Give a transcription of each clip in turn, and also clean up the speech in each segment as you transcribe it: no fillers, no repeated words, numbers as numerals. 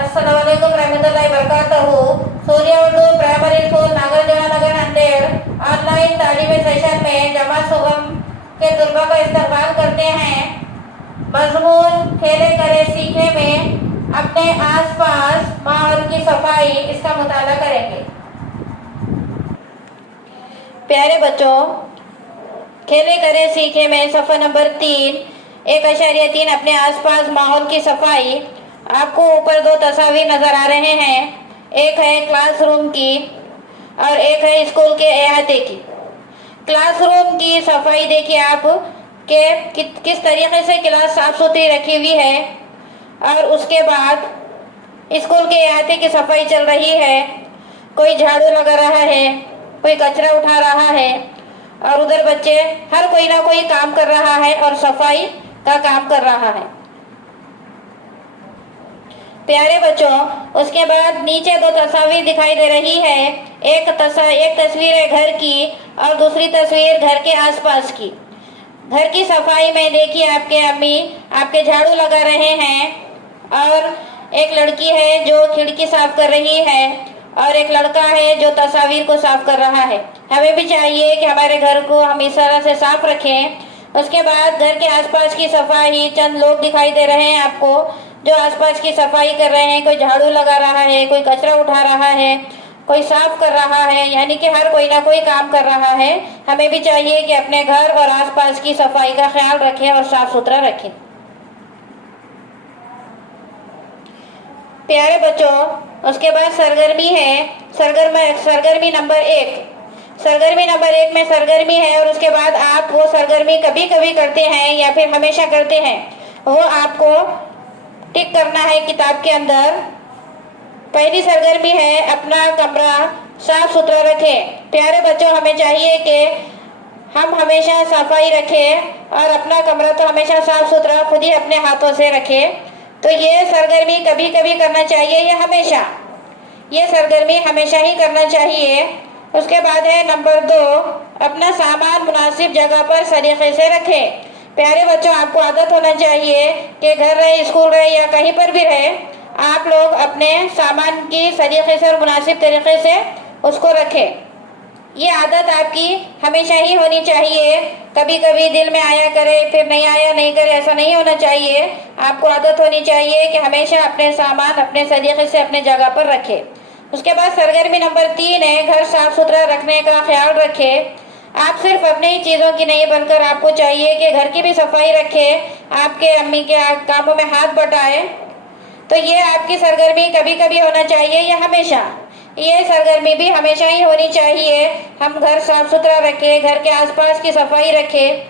अस्सलामुअलैकुम रहमतुल्लाहि वबरकातुहू। सूर्य Urdu primary school नागरजोनानगर 100 online तालीमी सेशन में जमात सुगम के तलबा का इस्तकबाल करते हैं। मजमून खेले करे सीखे में अपने आसपास माहौल की सफाई, इसका मुताला करेंगे। प्यारे बच्चों, खेले करे सीखे में सफ़ा नंबर 3 1.3 अपने आसपास माहौल की सफाई। आपको ऊपर दो तस्वीर नज़र आ रहे हैं। एक है क्लासरूम की और एक है स्कूल के अहाते की। क्लासरूम की सफाई देखिए आप के किस तरीके से क्लास साफ सुथरी रखी हुई है, और उसके बाद स्कूल के अहाते की सफाई चल रही है। कोई झाड़ू लगा रहा है, कोई कचरा उठा रहा है, और उधर बच्चे हर कोई ना कोई काम कर रहा है और सफाई का काम कर रहा है। प्यारे बच्चों, उसके बाद नीचे दो तस्वीर दिखाई दे रही है। एक तस्वीर है घर की और दूसरी तस्वीर घर के आसपास की। घर की सफाई में देखिए आपके अम्मी आपके झाड़ू लगा रहे हैं, और एक लड़की है जो खिड़की साफ कर रही है, और एक लड़का है जो तस्वीर को साफ कर रहा है। हमें भी चाहिए कि हमारे घर को हम इस तरह से साफ रखें। उसके बाद घर के आसपास की सफाई, चंद लोग दिखाई दे रहे हैं आपको जो आसपास की सफाई कर रहे हैं। कोई झाड़ू लगा रहा है, कोई कचरा उठा रहा है, कोई साफ कर रहा है, यानी कि हर कोई ना कोई काम कर रहा है। हमें भी चाहिए कि अपने घर और आसपास की सफाई का ख्याल रखें और साफ सुथरा रखें। प्यारे बच्चों, उसके बाद सरगर्मी है। सरगर्मी नंबर 1। सरगर्मी नंबर 1 में सरगर्मी है, और उसके बाद आप वो सरगर्मी कभी कभी करते हैं या फिर हमेशा करते हैं, वो आपको टिक करना है किताब के अंदर। पहली सरगर्मी है अपना कमरा साफ सुथरा रखें। प्यारे बच्चों, हमें चाहिए कि हम हमेशा सफाई रखें और अपना कमरा तो हमेशा साफ सुथरा खुद ही अपने हाथों से रखें। तो ये सरगर्मी कभी कभी करना चाहिए या हमेशा? ये सरगर्मी हमेशा ही करना चाहिए। उसके बाद है नंबर 2, अपना सामान मुनासिब जगह पर सलीके से रखें। प्यारे बच्चों, आपको आदत होना चाहिए कि घर रहे, स्कूल रहे या कहीं पर भी रहे, आप लोग अपने सामान की सलीके से और मुनासिब तरीके से उसको रखें। ये आदत आपकी हमेशा ही होनी चाहिए। कभी कभी दिल में आया करे फिर नहीं आया नहीं करे, ऐसा नहीं होना चाहिए। आपको आदत होनी चाहिए कि हमेशा अपने सामान अपने सलीके से अपने जगह पर रखें। उसके बाद सरगर्मी नंबर 3 है घर साफ सुथरा रखने का ख्याल रखें। आप सिर्फ अपने ही चीज़ों की नहीं बनकर आपको चाहिए कि घर की भी सफाई रखें, आपके अम्मी के कामों में हाथ बटाएं। तो ये आपकी सरगर्मी कभी कभी होना चाहिए या हमेशा? ये सरगर्मी भी हमेशा ही होनी चाहिए। हम घर साफ सुथरा रखें, घर के आसपास की सफाई रखें,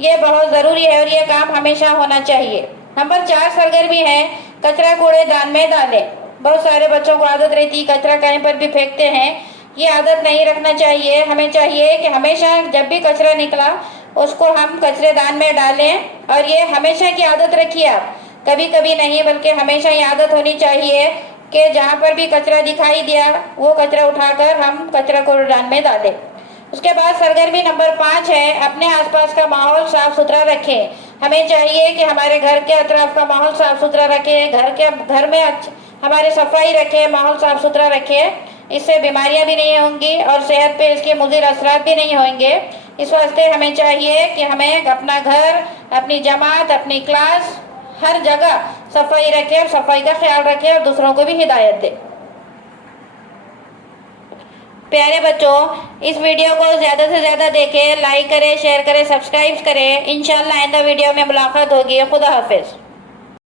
ये बहुत ज़रूरी है और ये काम हमेशा होना चाहिए। नंबर 4 सरगर्मी है कचरा कूड़ेदान में डालें। बहुत सारे बच्चों को आदत रहती है कचरा कहीं पर भी फेंकते हैं। ये आदत नहीं रखना चाहिए। हमें चाहिए कि हमेशा जब भी कचरा निकला उसको हम कचरेदान में डालें, और ये हमेशा की आदत रखिए आप, कभी कभी नहीं बल्कि हमेशा ये आदत होनी चाहिए कि जहाँ पर भी कचरा दिखाई दिया वो कचरा उठाकर हम कचरा कूड़ेदान में डालें। उसके बाद सरगर्मी नंबर 5 है अपने आसपास का माहौल साफ सुथरा रखें। हमें चाहिए कि हमारे घर के अतराफ का माहौल साफ सुथरा रखें, घर में हमारे सफाई रखें, माहौल साफ सुथरा रखें। इससे बीमारियां भी नहीं होंगी और सेहत पे इसके मुज़िर असरात भी नहीं होंगे। इस वास्ते हमें चाहिए कि हमें अपना घर, अपनी जमात, अपनी क्लास, हर जगह सफाई रखें और सफाई का ख्याल रखें और दूसरों को भी हिदायत दें। प्यारे बच्चों, इस वीडियो को ज़्यादा से ज़्यादा देखें, लाइक करें, शेयर करें, सब्सक्राइब करें। इंशाअल्लाह आइंदा वीडियो में मुलाकात होगी। खुदा हाफिज़।